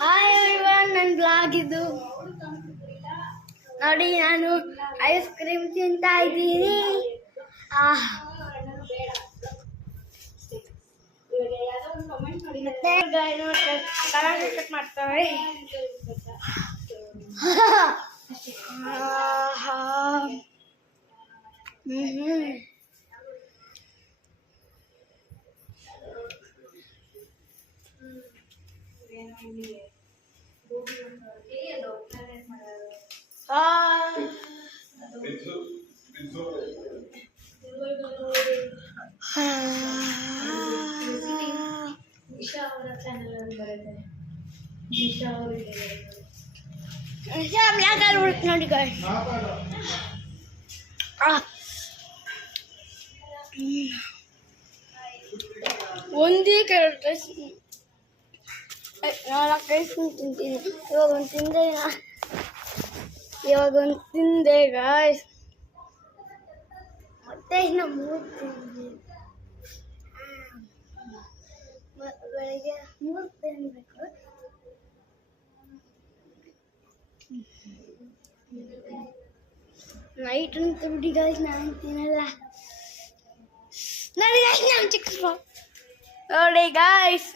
Hi everyone, ನನ್ನ blog ಇದು ನೋಡಿ. ನಾನು ಐಸ್ ಕ್ರೀಮ್ ತಿಂತಾ ಇದ್ದೀನಿ. ಮತ್ತೆ ಕಟ್ ಮಾಡ್ತವೆ. ನೋಡಿ guys. ಒಂದೇ ಕೆರಟ್ ರೈಸ್ 4 ರೈಸ್ ತಿಂತೀನಿ. ಇವಾಗ ಒಂದು ತಿಂದೆ ಗಾಯ್ಸ್. ಮತ್ತೆ ಇನ್ನು 3 ತಿಂತೀನಿ. ಬೆಳಿಗ್ಗೆ 3 ತಿನ್ಬೇಕು. ನೈಟ್ ಅಂತ ಬಿಡಿ ಗಾಯ್ಸ್, ನಾನು ತಿನ್ನಲ್ಲ. ನೋಡಿ ಗಾಯ್ಸ್, ನಮ್ಮ ಚಿಕ್ಕ ನೋಡಿ ಗಾಯ್ಸ್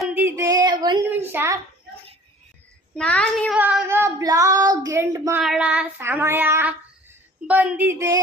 ಬಂದಿದೆ. 1 ನಿಮಿಷ, ನಾನಿವಾಗ ಬ್ಲಾಗ್ ಎಂಡ್ ಮಾಡೋ ಸಮಯ ಬಂದಿದೆ.